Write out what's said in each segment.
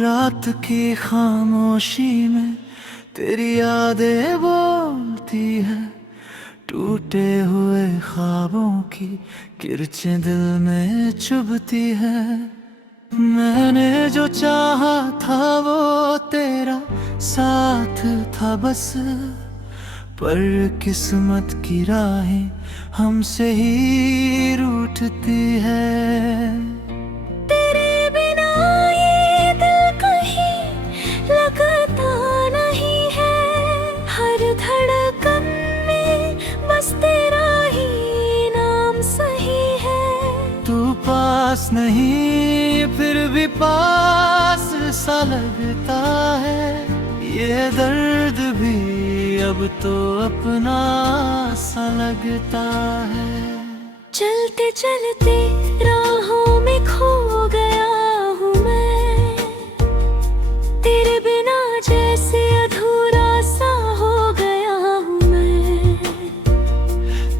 रात की खामोशी में तेरी यादें बोलती है, टूटे हुए ख्वाबों की किरचें दिल में चुभती है। मैंने जो चाहा था वो तेरा साथ था बस, पर किस्मत की राहें हमसे ही रूठती है। तेरे बिना ये दिल कहीं लगता नहीं है, हर धड़कन में बस तेरा ही नाम सही है। तू पास नहीं फिर भी पास सा लगता है, ये दर्द भी अब तो अपना सा लगता है। चलते चलते राहों में खो गया हूँ मैं, तेरे बिना जैसे अधूरा सा हो गया हूँ मैं।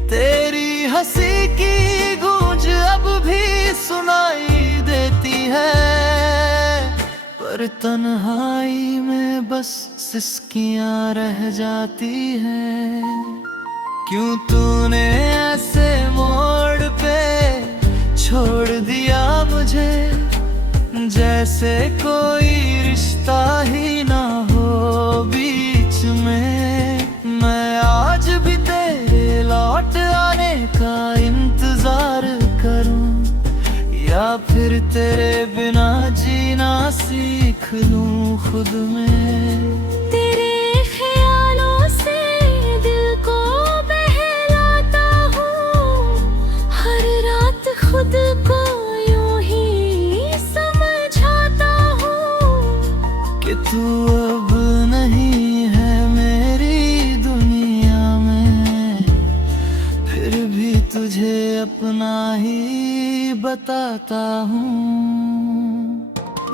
तेरी हंसी की गूंज अब भी सुनाई देती है, पर तन्हाई में बस सिसकियां रह जाती हैं। क्यों तूने ऐसे मोड़ पे छोड़ दिया मुझे, जैसे कोई रिश्ता ही ना हो बीच में। मैं आज भी तेरे लौट आने का इंतजार करूं, या फिर तेरे बिना जीना सीख लूं खुद में। तेरे ख्यालों से दिल को बहलाता हूँ, हर रात खुद को यूं ही समझाता हूँ कि तू अब नहीं है मेरी दुनिया में, फिर भी तुझे अपना ही बताता हूँ।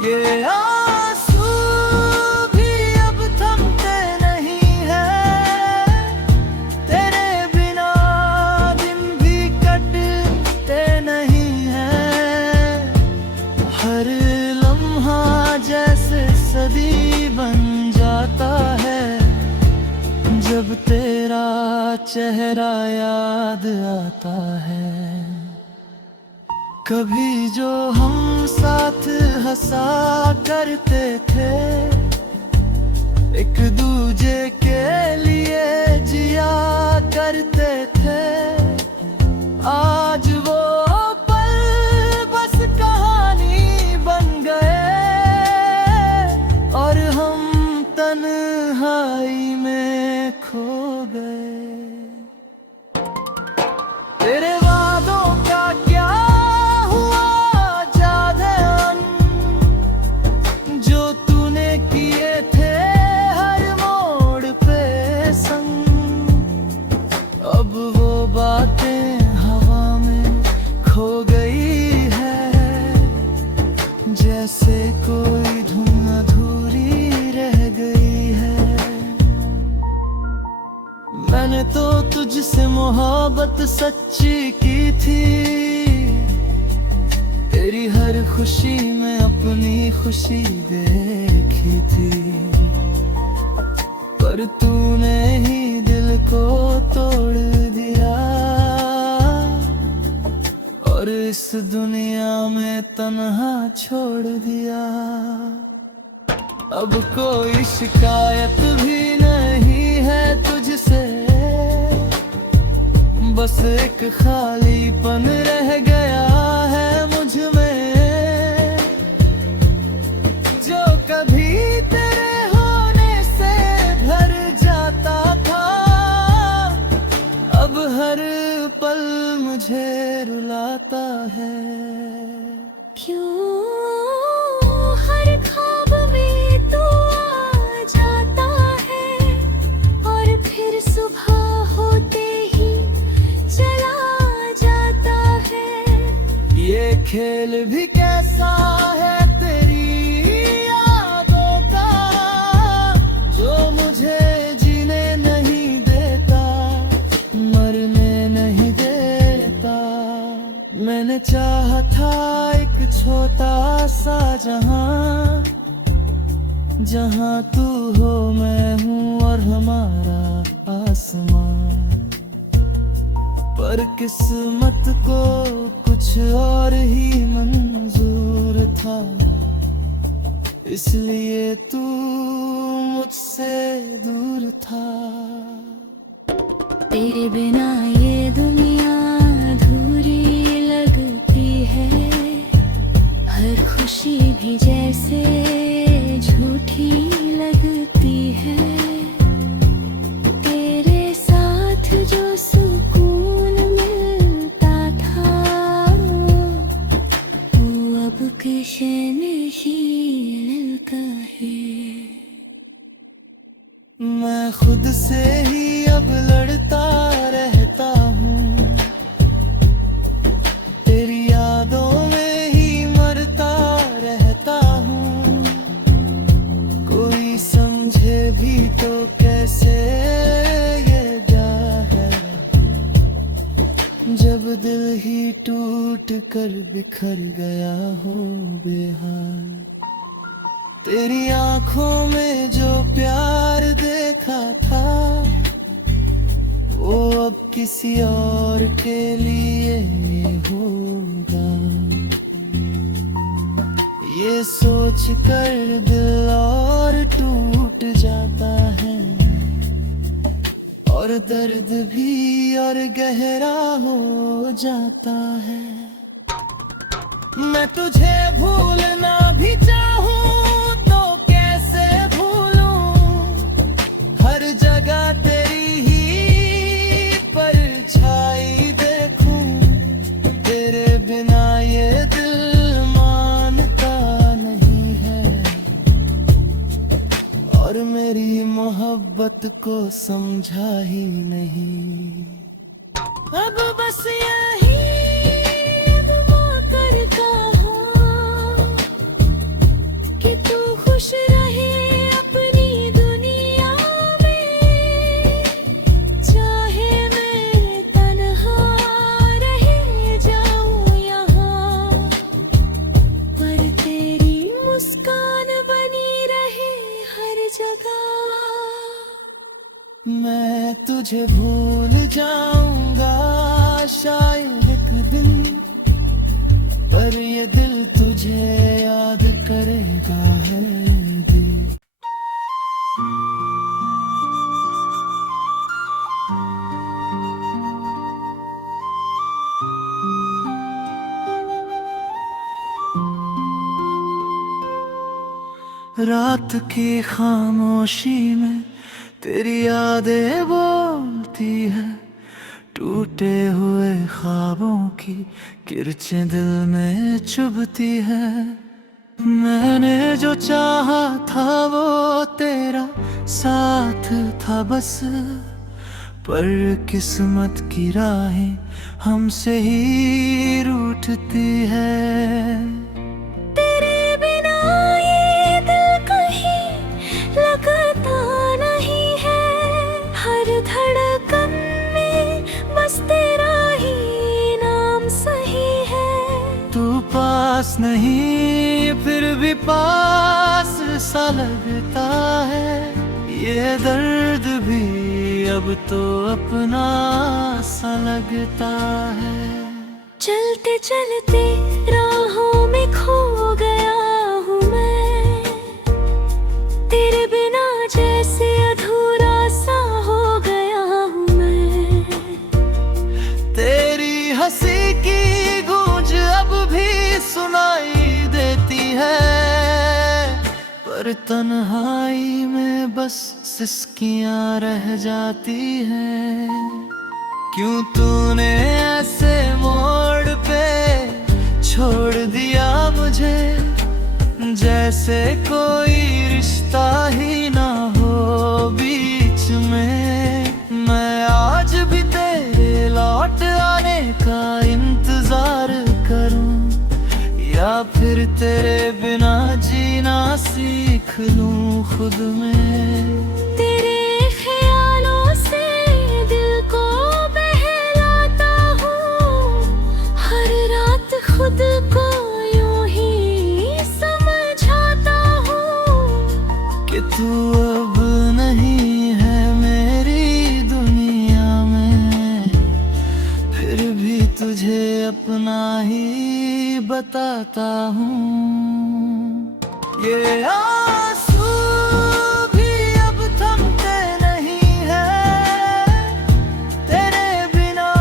ये आंसू भी अब थमते नहीं है, तेरे बिना दिन भी कटते नहीं है। हर लम्हा जैसे सदी बन जाता है, जब तेरा चेहरा याद आता है। कभी जो हम साथ हंसा करते थे, एक दूजे के लिए जिया करते थे, आज वो पल बस कहानी बन गए, और हम तन्हाई में खो गए। तेरे वादों का क्या हुआ याद है जो तूने किए थे हर मोड़ पे संग, अब वो बातें हवा में खो गई है, जैसे कोई धुन अधूरी रह गई है। मैंने तो तुझसे मोहब्बत सच्ची की थी, तेरी हर खुशी में अपनी खुशी देखी थी, पर तूने ही दिल को तोड़ दिया, और इस दुनिया में तन्हा छोड़ दिया। अब कोई शिकायत भी नहीं है तुझसे, बस एक खालीपन रह गया है मुझ में, जो कभी तेरे होने से भर जाता था, अब हर पल मुझे रुलाता है। क्यों हर ख्वाब में तू आ जाता है, और फिर सुबह होते ही चला जाता है। ये खेल भी कैसा है तेरी यादों का, जो मुझे जीने नहीं देता, मरने नहीं देता। मैंने चाहा था एक छोटा सा जहां, जहाँ तू हो मैं हूँ और हमारा आसमान। पर किस्मत को कुछ और ही मंजूर था, इसलिए तू मुझसे दूर था। तेरे बिना ये दुनिया अधूरी लगती है, हर खुशी भी जैसे झूठी लगती है। तेरे साथ जो सुकून मिलता था वो अब किसे नहीं मिलता है। मैं खुद से ही अब लड़ता रहता हूँ, तेरी यादों में ही मरता रहता हूँ। कोई समझे भी तो कैसे ये प्यार है, जब दिल ही टूट कर बिखर गया हो बेहाल। तेरी आंखों में जो प्यार देखा था वो अब किसी और के लिए होगा। ये सोच कर दिल और टूट जाता है, और दर्द भी और गहरा हो जाता है। मैं तुझे भूलना भी चाहूं तो कैसे भूलूं, हर जगह तेरी ही परछाई देखूं। तेरे बिना ये दिल मानता नहीं है, और मेरी मोहब्बत को समझा ही नहीं। अब बस यही कि तू खुश रहे अपनी दुनिया में, चाहे मैं तन्हा रह जाऊं यहाँ, पर तेरी मुस्कान बनी रहे हर जगह। मैं तुझे भूल जाऊंगा शायद एक दिन, पर ये दिल तुझे याद करेगा है दिल। रात की खामोशी में तेरी यादें बोलती है, टूटे हुए ख्वाबों की किरचें दिल में चुभती है। मैंने जो चाहा था वो तेरा साथ था बस, पर किस्मत की राहें हमसे ही रूठती है। तेरे बिना ये दिल कहीं लगता नहीं है, हर धड़कन में बस तेरा ही नाम सही है। तू पास नहीं फिर भी पास सा लगता है, ये दर्द भी अब तो अपना सा लगता है। चलते चलते राहों में खो गया हूँ मैं, तेरे बिना जैसे अधूरा सा हो गया हूँ मैं। तेरी हंसी की गूंज अब भी सुनाई देती है, पर तन्हाई में बस सिसकियां रह जाती हैं। क्यों तूने ऐसे मोड़ पे छोड़ दिया मुझे, जैसे कोई रिश्ता ही ना हो बीच में। मैं आज भी तेरे लौट आने का इंतजार करूं, या फिर तेरे बिना जीना सीख लूं खुद में। तेरे ख्यालों से दिल को बहलाता हूँ, हर रात खुद को यूं ही समझाता हूँ। तू अब नहीं है मेरी दुनिया में, फिर भी तुझे अपना ही बताता हूँ। ये आंसू भी अब थमते नहीं है, तेरे बिना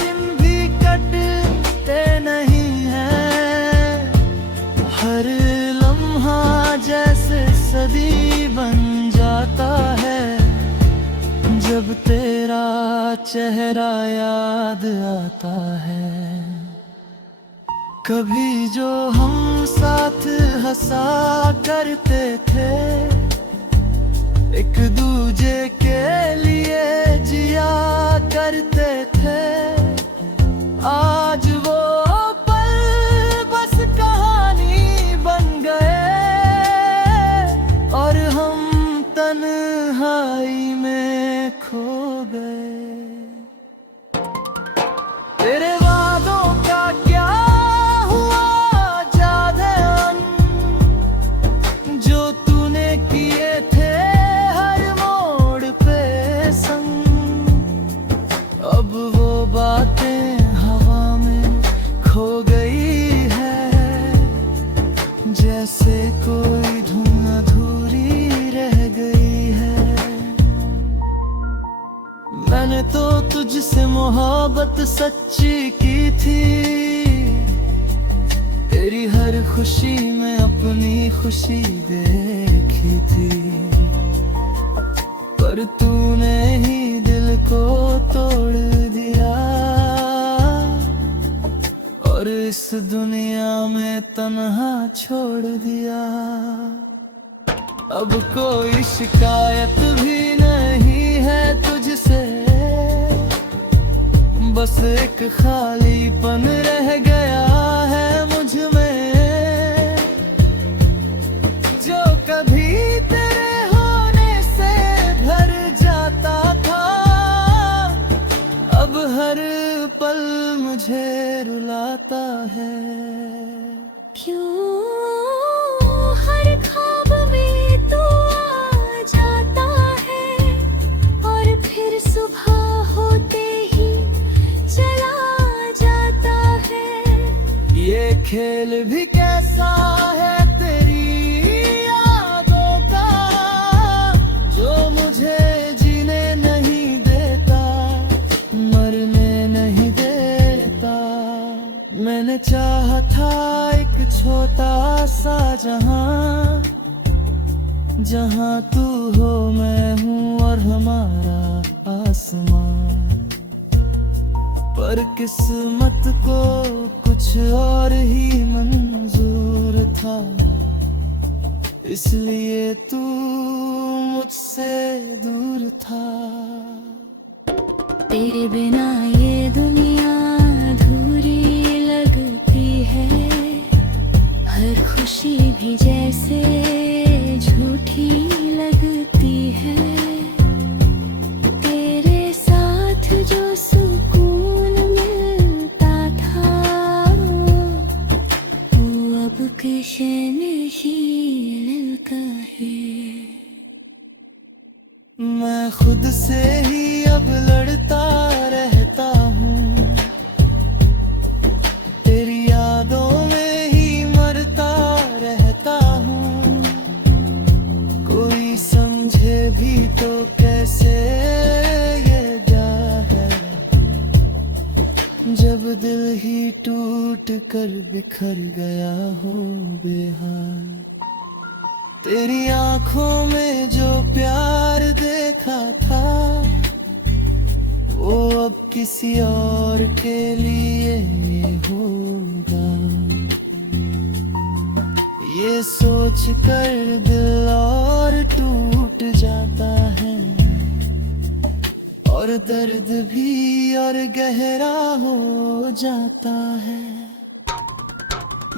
दिन भी कटते नहीं है। हर लम्हा जैसे सदी बन जाता है, जब तेरा चेहरा याद आता है। कभी जो हम साथ हंसा करते थे, एक दूजे के लिए जिया करते थे, आज वो पल बस कहानी बन गए और हम तन्हाई में खो गए। तेरे वादों का क्या हुआ याद है जो तूने किए थे हर मोड़ पे संग, अब वो बातें हवा में खो गई है, जैसे कोई धुन अधूरी रह गई है। मैंने तो तुझसे मोहब्बत सच्ची की थी, तेरी हर खुशी में अपनी खुशी देखी थी, पर तूने ही दिल को तोड़ दिया और इस दुनिया में तन्हा छोड़ दिया। अब कोई शिकायत भी नहीं है तुझसे, बस एक खालीपन रह गया है मुझ में, जो कभी तेरे होने से भर जाता था, अब हर पल मुझे रुलाता है। क्यों हर ख्वाब में तू आ जाता है और फिर सुबह होते ही चला जाता है। ये खेल भी कैसा है तेरी यादों का, जो मुझे जीने नहीं देता, मरने नहीं देता। मैंने चाहा था एक छोटा सा जहां, जहां तू हो मैं हूँ और हमारा आसमां, पर किस्मत को कुछ और ही मंजूर था, इसलिए तू मुझसे दूर था। तेरे बिना ये दुनिया अधूरी लगती है, हर खुशी भी जैसे झूठी लगती है। तेरे साथ जो सुकून मिलता था, वो अब किसी नहीं मिलता है। मैं खुद से ही अब लड़ता रहता हूँ, तेरी यादों में ही मरता रहता हूँ। कोई समझे भी तो कैसे ये प्यार है, जब दिल ही टूट कर बिखर गया हो बेहाल। तेरी आंखों में जो प्यार देखा था, वो अब किसी और के लिए होगा। ये सोच कर दिल और टूट जाता है, और दर्द भी और गहरा हो जाता है।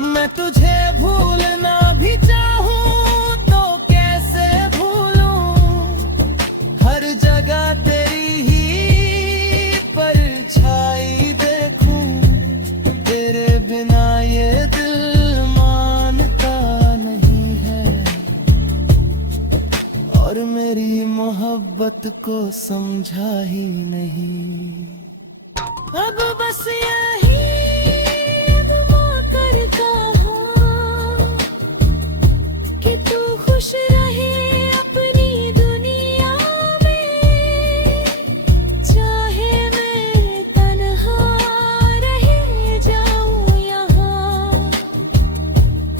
मैं तुझे भूलना भी चाहूं तो कैसे भूलूं, हर जगह तेरी ही परछाई देखूं। तेरे बिना ये दिल मानता नहीं है, और मेरी मोहब्बत को समझा ही नहीं। अब बस यही कर कहो कि तू खुश रहे अपनी दुनिया में, चाहे मैं तन्हा रह जाऊं यहाँ,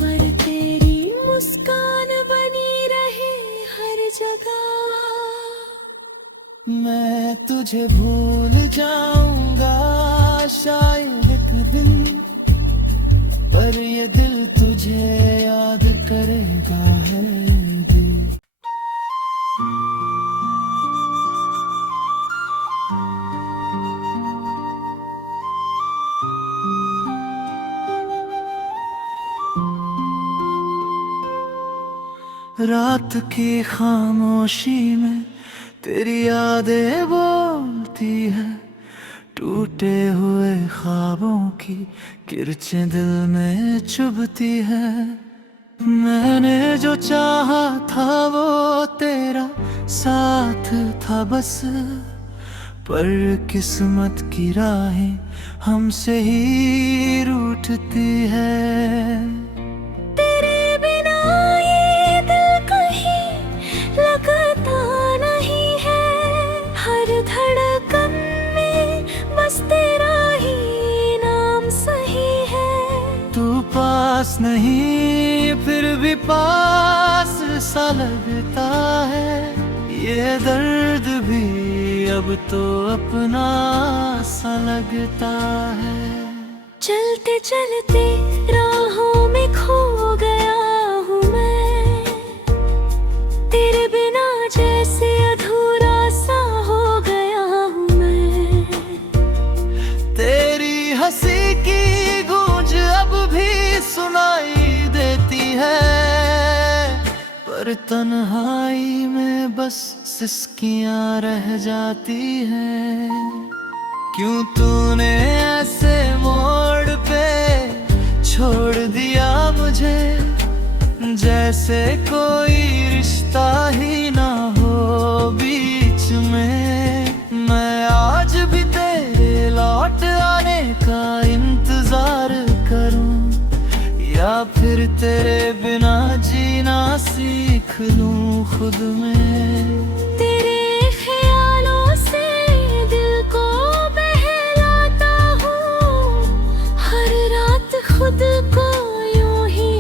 पर तेरी मुस्कान बनी रहे हर जगह। मैं तुझे भूल जाऊंगा शायद एक दिन, पर ये दिल तुझे याद करेगा है दिल। रात की खामोशी में तेरी यादें बोलती है, टूटे हुए ख्वाबों की किरचें दिल में चुभती है। मैंने जो चाहा था वो तेरा साथ था बस, पर किस्मत की राहें हमसे ही रूठती है। तेरे बिना ये दिल कहीं लगता नहीं है, हर धड़कन में बस तेरा ही नाम सही है। तू पास नहीं फिर भी पास सा लगता है, ये दर्द भी अब तो अपना सा लगता है। चलते चलते राहों में खो गया हूँ मैं, तेरे बिना जैसे अधूरा सा हो गया हूँ मैं। तेरी हंसी की गूंज अब भी सुनाई देती है, पर तन्हाई में बस सिसकियां रह जाती हैं। क्यों तूने ऐसे मोड़ पे छोड़ दिया मुझे, जैसे कोई रिश्ता ही ना हो बीच में। मैं आज भी तेरे लौट आने का इंतजार करूं, या फिर तेरे बिना जीना सीख लूं खुद में। तेरे ख्यालों से दिल को बहलाता हूँ, हर रात खुद को यूं ही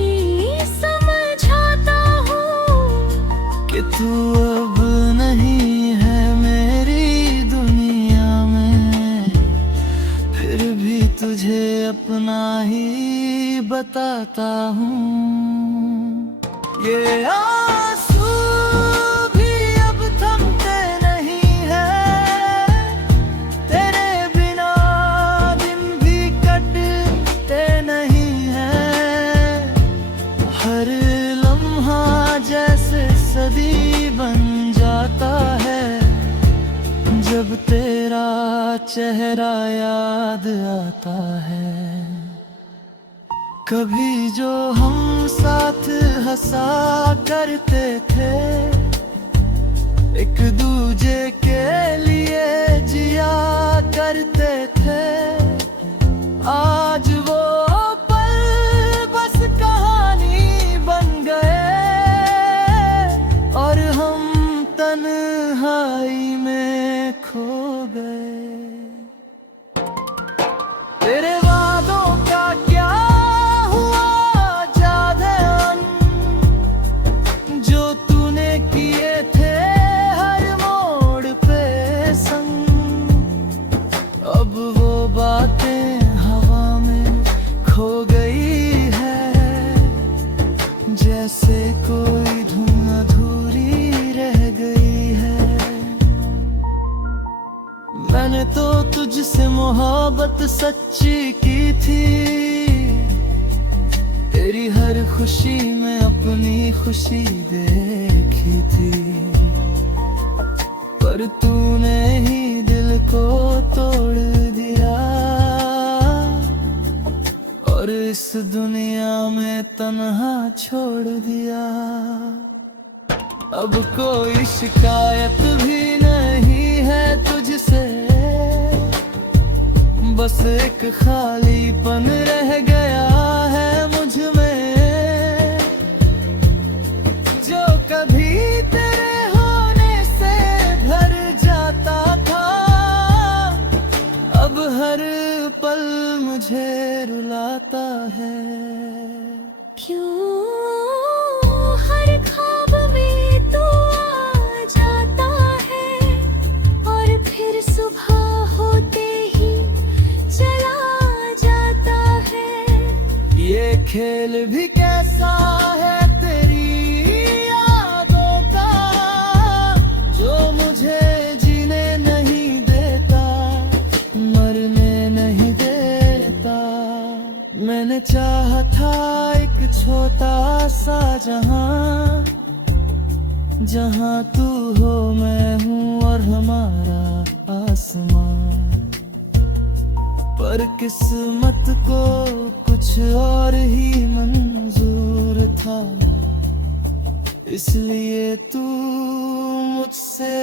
समझाता हूँ कि तू अब नहीं है मेरी दुनिया में, फिर भी तुझे अपना ही बताता हूँ। ये आंसू भी अब थमते नहीं है, तेरे बिना दिन भी कटते नहीं है। हर लम्हा जैसे सदी बन जाता है, जब तेरा चेहरा याद आता है। कभी जो हम साथ हंसा करते थे, एक दूजे के लिए जिया करते थे, आज वो पल बस कहानी बन गए, और हम तन्हाई में खो गए। तेरे वादों का क्या हुआ याद है अन, जो तूने किए थे हर मोड़ पे संग। अब वो बातें हवा में खो गई है, जैसे कोई धुन अधूरी रह गई है। मैंने तो तुझसे मोहब्बत सच्ची की थी, तेरी हर खुशी में अपनी खुशी देखी थी, पर तूने ही दिल को तोड़ दिया, और इस दुनिया में तन्हा छोड़ दिया। अब कोई शिकायत भी नहीं है तुझसे, बस एक खालीपन रह गया है मुझ में, जो कभी तेरे होने से भर जाता था, अब हर पल मुझे रुलाता है। क्यों हर ख्वाब में तू आ जाता है और फिर सुबह होते ही चला जाता है। ये खेल भी कैसा है तेरी यादों का, जो मुझे जीने नहीं देता, मरने नहीं देता। मैंने चाहा था एक छोटा सा जहां, जहां तू हो मैं हूँ और हमारा आसमां, पर किस्मत को कुछ और ही मंजूर था, इसलिए तू मुझसे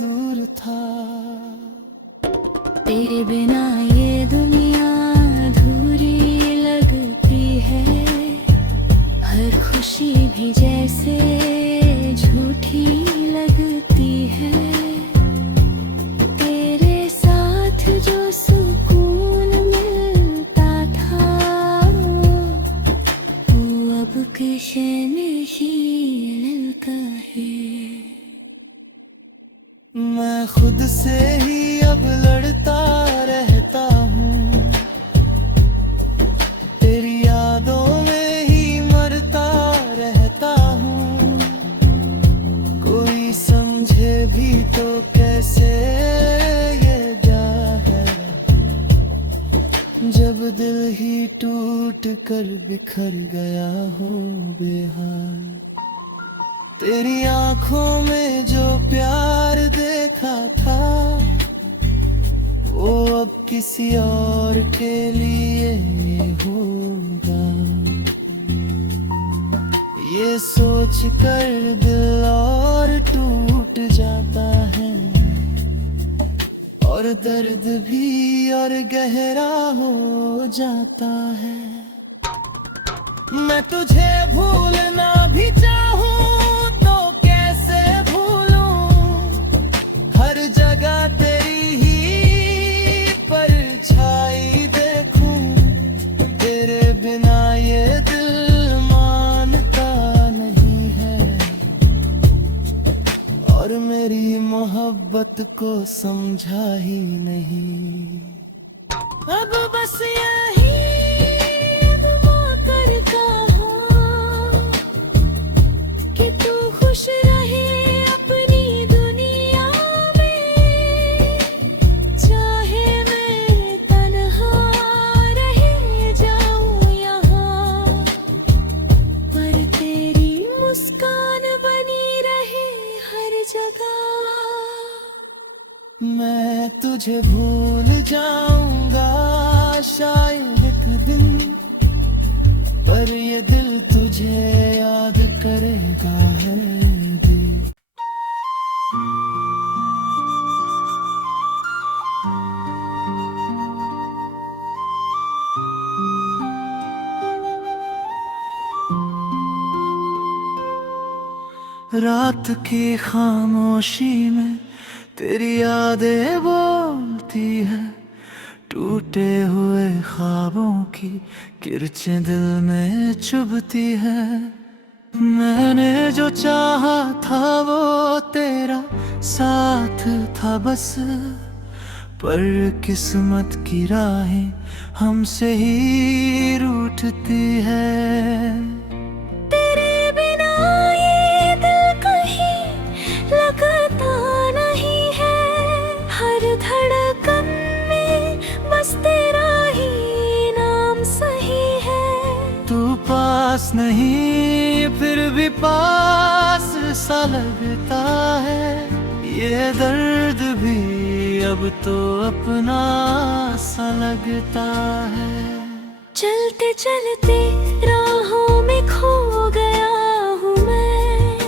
दूर था। तेरे बिना ये दुनिया अधूरी लगती है, हर खुशी भी जैसे झूठी लगती है। तेरे साथ जो सुकून मिलता था, वो अब किसे नहीं मिलता है। मैं खुद से ही अब लड़ता रहता हूँ, तेरी यादों में ही मरता रहता हूँ। कोई समझे भी तो कैसे ये प्यार है, जब दिल ही टूट कर बिखर गया हो बेहाल। तेरी आंखों में जो प्यार देखा था, वो अब किसी और के लिए होगा। ये सोच कर दिल और टूट जाता है, और दर्द भी और गहरा हो जाता है। मैं तुझे भूलना भी चाहूं तो कैसे भूलूं, हर जगह तेरी ही परछाई देखूं। तेरे बिना ये दिल मानता नहीं है, और मेरी मोहब्बत को समझा ही नहीं। अब बस यही कि तू खुश रहे अपनी दुनिया में, चाहे मैं तन्हा रह जाऊं यहाँ, पर तेरी मुस्कान बनी रहे हर जगह। मैं तुझे भूल जाऊंगा शायद एक दिन, पर ये दिल तुझे याद करेगा है दिल। रात की खामोशी में तेरी यादें बोलती है, टूटे हुए ख्वाबों की किरचें दिल में चुभती है। मैंने जो चाहा था वो तेरा साथ था बस, पर किस्मत की राहें हमसे ही रूठती है। तेरे बिना ये दिल कहीं लगता नहीं है, हर धड़कन में बस तेरा ही नाम सही है। तू पास नहीं फिर भी पास सा लगता है, ये दर्द भी अब तो अपना सा लगता है। चलते चलते राहों में खो गया हूँ मैं,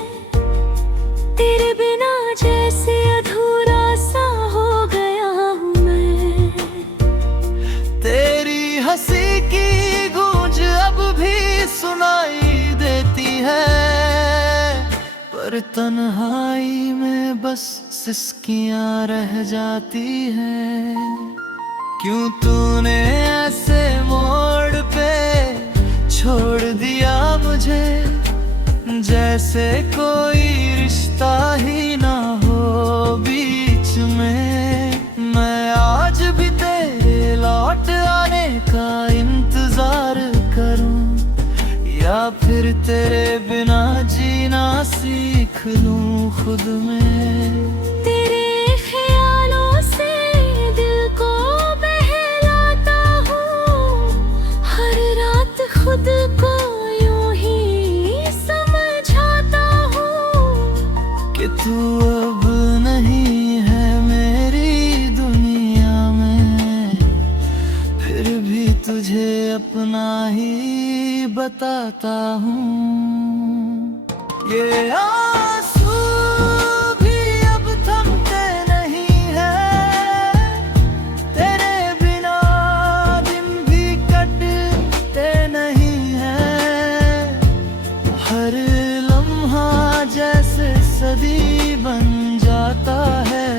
तन्हाई में बस सिसकियां रह जाती हैं। क्यों तूने ऐसे मोड़ पे छोड़ दिया मुझे, जैसे कोई रिश्ता ही ना हो बीच में। मैं आज भी तेरे लौट आने का इंतजार करूं, या फिर तेरे बिना जीना सीख लूं खुद में। तेरे ख्यालों से दिल को बहलाता हूँ, हर रात खुद को यूं ही समझाता हूँ कि तू अब नहीं है मेरी दुनिया में, फिर भी तुझे अपना ही बताता हूँ। ये आंसू भी अब थमते नहीं है, तेरे बिना दिन भी कटते नहीं है। हर लम्हा जैसे सदी बन जाता है,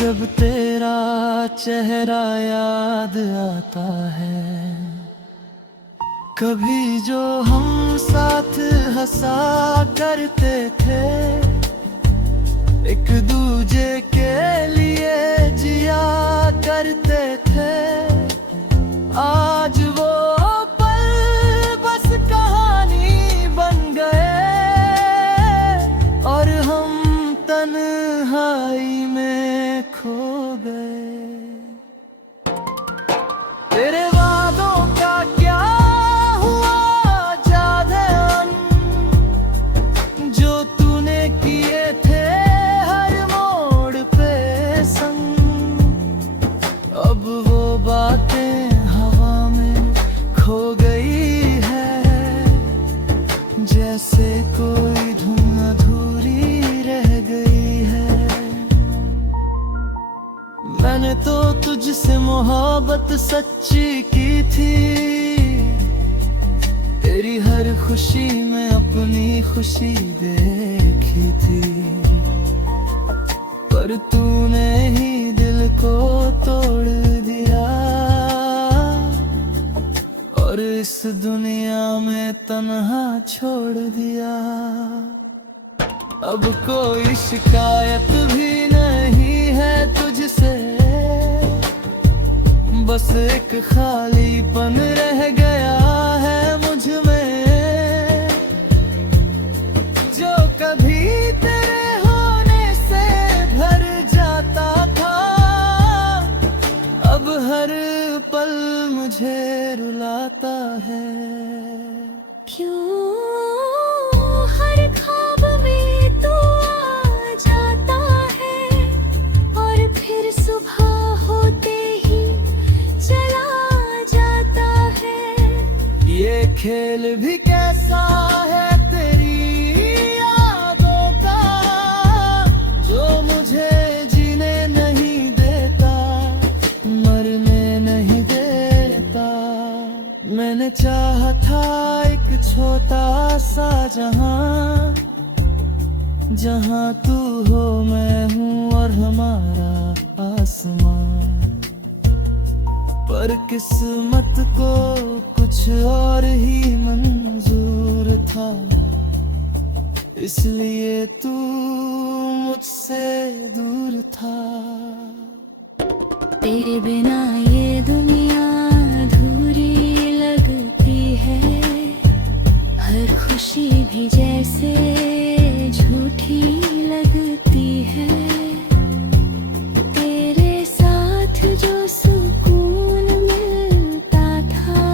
जब तेरा चेहरा याद आता है। कभी जो हम साथ हंसा करते थे, एक दूजे के लिए जिया करते थे, आज वो पल बस कहानी बन गए और हम तन्हाई में खो गए। तेरे वादों का क्या बातें हवा में खो गई है, जैसे कोई धुन अधूरी रह गई है। मैंने तो तुझसे मोहब्बत सच्ची की थी, तेरी हर खुशी में अपनी खुशी देखी थी, पर तूने ही दिल को तोड़ दिया और इस दुनिया में तन्हा छोड़ दिया। अब कोई शिकायत भी नहीं है तुझसे, बस एक खालीपन रह गया है मुझ में, जो कभी तेरे होने से भर जाता था, अब हर पल मुझे रुलाता है। क्यों हर ख्वाब में तू आ जाता है और फिर सुबह होते ही चला जाता है। ये खेल भी कैसा है तेरी यादों का, जो मुझे जीने नहीं देता, मरने नहीं देता। मैंने चाहा था एक छोटा सा जहां, जहां तू हो मैं हूँ और हमारा आसमां, पर किस्मत को कुछ और ही मंजूर था, इसलिए तू मुझसे दूर था। तेरे बिना ये दुनिया अधूरी लगती है, हर खुशी भी जैसे झूठी लगती है। तेरे साथ जो सुकून मिलता था,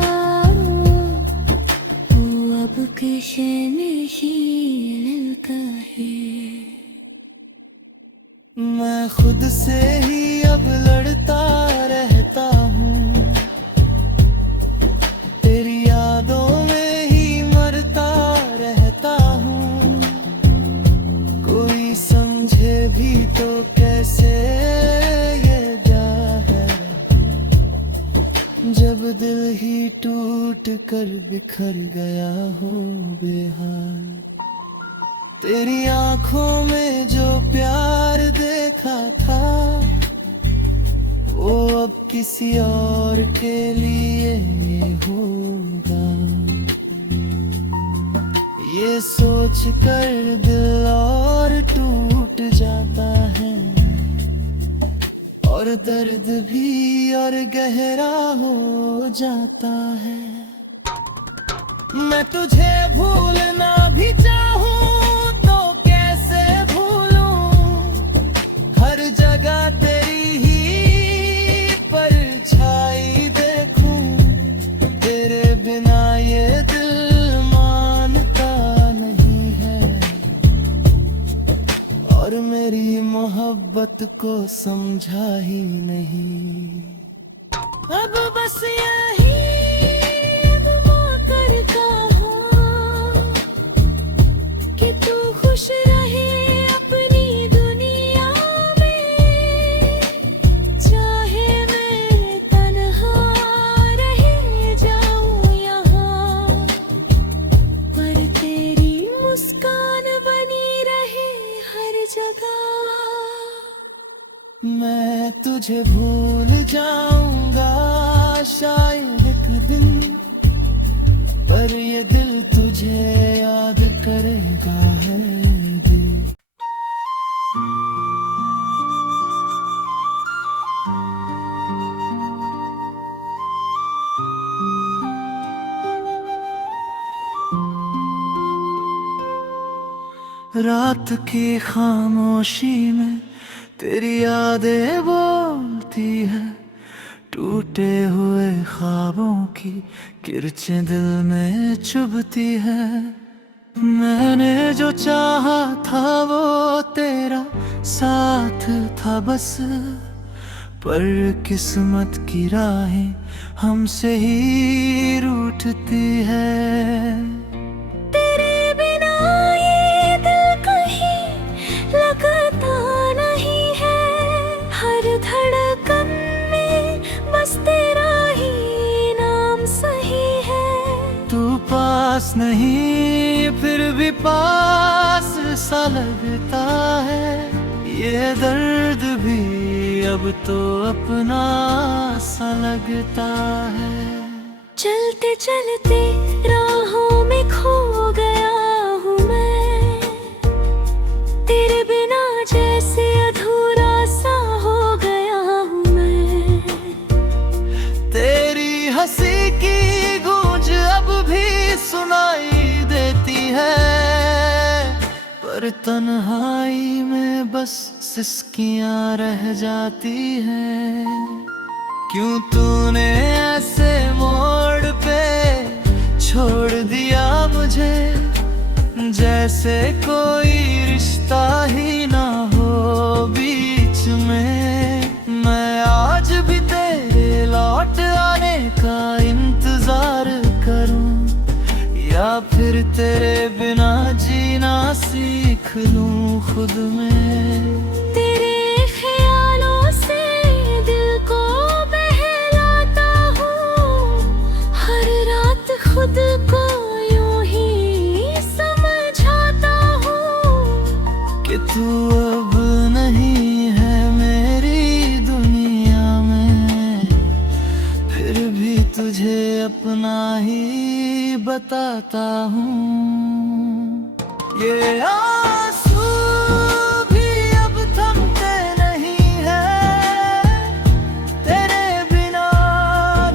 वो अब किसे नहीं मिलता है। मैं खुद से ही अब लड़ता रहता हूँ, तेरी यादों में ही मरता रहता हूँ। कोई समझे भी तो कैसे ये प्यार है, जब दिल ही टूट कर बिखर गया हो बेहाल। तेरी आंखों में जो प्यार देखा था वो अब किसी और के लिए होगा। ये सोच कर दिल और टूट जाता है और दर्द भी और गहरा हो जाता है। मैं तुझे भूलना भी चाहूं तो कैसे भूलूं, हर जगह तेरी ही परछाई देखूं। तेरे बिना ये दिल मानता नहीं है और मेरी मोहब्बत को समझा ही नहीं। अब बस यही कि तू खुश रहे अपनी दुनिया में, चाहे मैं तन्हा रह जाऊं यहाँ, पर तेरी मुस्कान बनी रहे हर जगह। मैं तुझे भूल जाऊंगा शायद एक दिन, पर ये दिल तुझे याद करेगा हर दिन। रात की खामोशी में तेरी यादें बोलती है, टूटे हुए ख्वाबों की किरचें दिल में चुभती है। मैंने जो चाहा था वो तेरा साथ था बस, पर किस्मत की राहें हमसे ही रूठती है। तेरे बिना ये दिल कहीं लगता नहीं है, हर धड़कन बस तेरा ही नाम सही है। तू पास नहीं फिर भी पास सा लगता है, ये दर्द भी अब तो अपना सा लगता है। चलते चलते राहों में खो गया हूँ मैं, तेरे बिना जैसे अधूरा सा हो गया हूँ मैं। तेरी हंसी की गूंज अब भी सुनाई देती है, पर तन्हाई में बस सिसकियां रह जाती हैं। क्यों तूने ऐसे मोड़ पे छोड़ दिया मुझे, जैसे कोई रिश्ता ही ना हो बीच में। मैं आज भी तेरे लौट आने का इंतजार करूं, या फिर तेरे बिना जीना सीख लूं खुद में। तेरे ख्यालों से दिल को बहलाता हूँ, हर रात खुद को यूं ही समझाता हूँ कि तू अब नहीं है मेरी दुनिया में, फिर भी तुझे अपना ही बताता हूँ। ये आंसू भी अब थमते नहीं है, तेरे बिना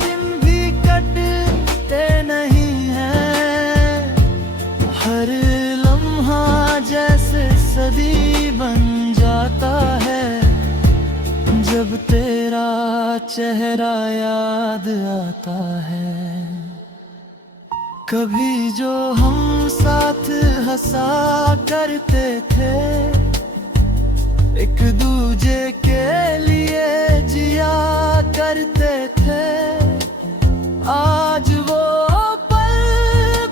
दिन भी कटते नहीं है। हर लम्हा जैसे सदी बन जाता है, जब तेरा चेहरा याद आता है। कभी जो हम साथ हंसा करते थे, एक दूजे के लिए जिया करते थे, आज वो पल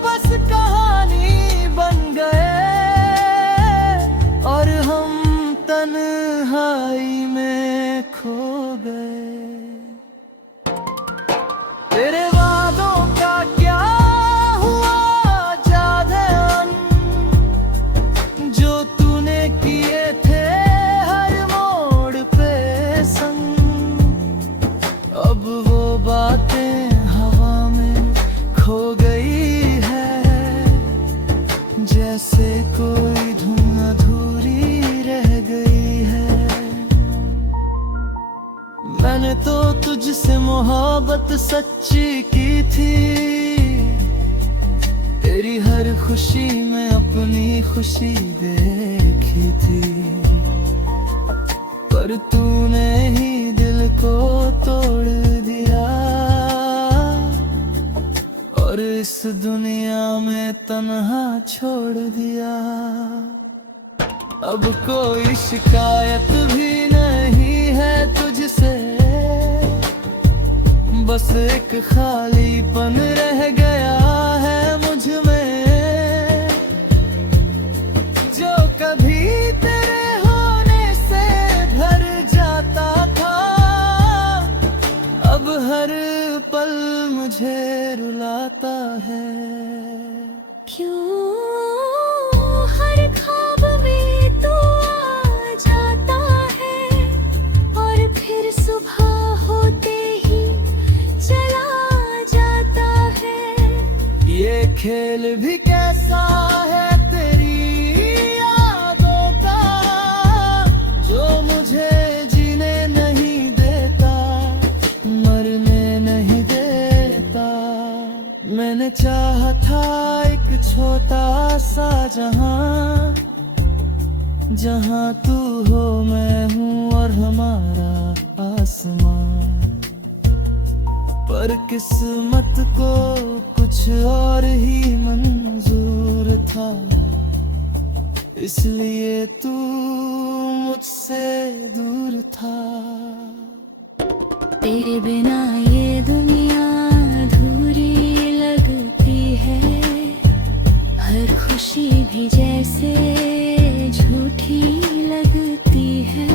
बस कहानी बन गए और हम तन्हाई में खो गए। तेरे वादों का क्या हुआ जाने, मैंने तो तुझसे मोहब्बत सच्ची की थी, तेरी हर खुशी में अपनी खुशी देखी थी, पर तूने ही दिल को तोड़ दिया और इस दुनिया में तन्हा छोड़ दिया। अब कोई शिकायत भी नहीं है तुझसे, बस एक खालीपन रह गया है मुझ में, जो कभी तेरे होने से भर जाता था, अब हर पल मुझे रुलाता है। क्यों हर ख्वाब में तू आ जाता है और फिर सुबह होते ही चला जाता है। ये खेल भी कैसा है तेरी यादों का, जो मुझे जीने नहीं देता, मरने नहीं देता। मैंने चाहा था एक छोटा सा जहां, जहां तू हो मैं हूँ और हमारा आसमां, पर किस्मत को कुछ और ही मंजूर था, इसलिए तू मुझसे दूर था। तेरे बिना ये दुनिया अधूरी लगती है, हर खुशी भी जैसे झूठी लगती है।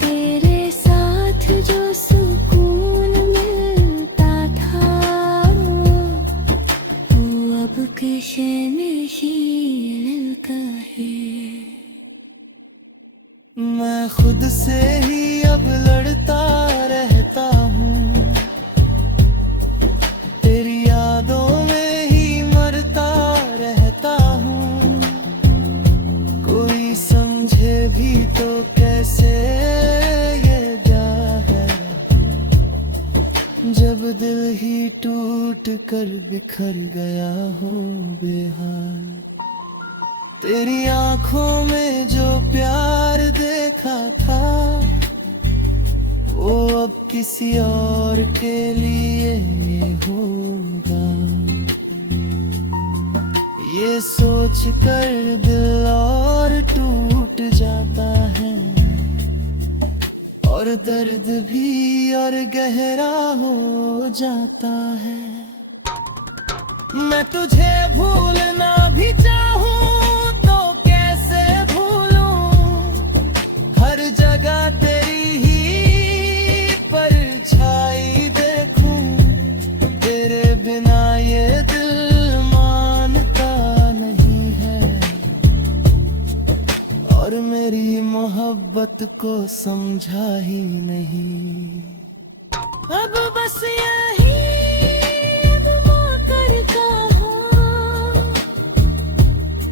तेरे साथ जो सुकून मिलता था, वो अब किसे नहीं का है। मैं खुद से ही अब लड़ता रहता हूँ, तेरी यादों में ही मरता रहता हूँ। कोई समझे भी तो कैसे ये प्यार है, जब दिल ही टूट कर बिखर गया हो बेहाल। तेरी आंखों में जो प्यार देखा था, वो अब किसी और के लिए होगा। ये सोच कर दिल और टूट जाता है, और दर्द भी और गहरा हो जाता है। मैं तुझे भूलना भी चाहूं तो कैसे भूलूं, हर जगह तेरी ही परछाई देखूं। तेरे बिना ये दिल मानता नहीं है, और मेरी मोहब्बत को समझा ही नहीं। अब बस यही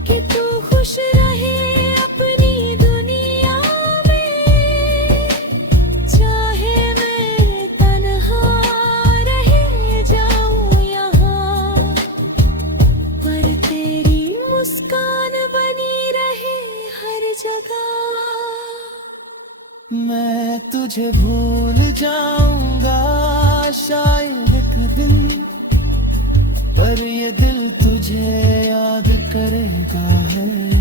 कि तू खुश रहे अपनी दुनिया में, चाहे मैं तन्हा रह जाऊं यहाँ, पर तेरी मुस्कान बनी रहे हर जगह। मैं तुझे भूल जाऊंगा शायद एक दिन, पर ये दिल तुझे याद करेगा है।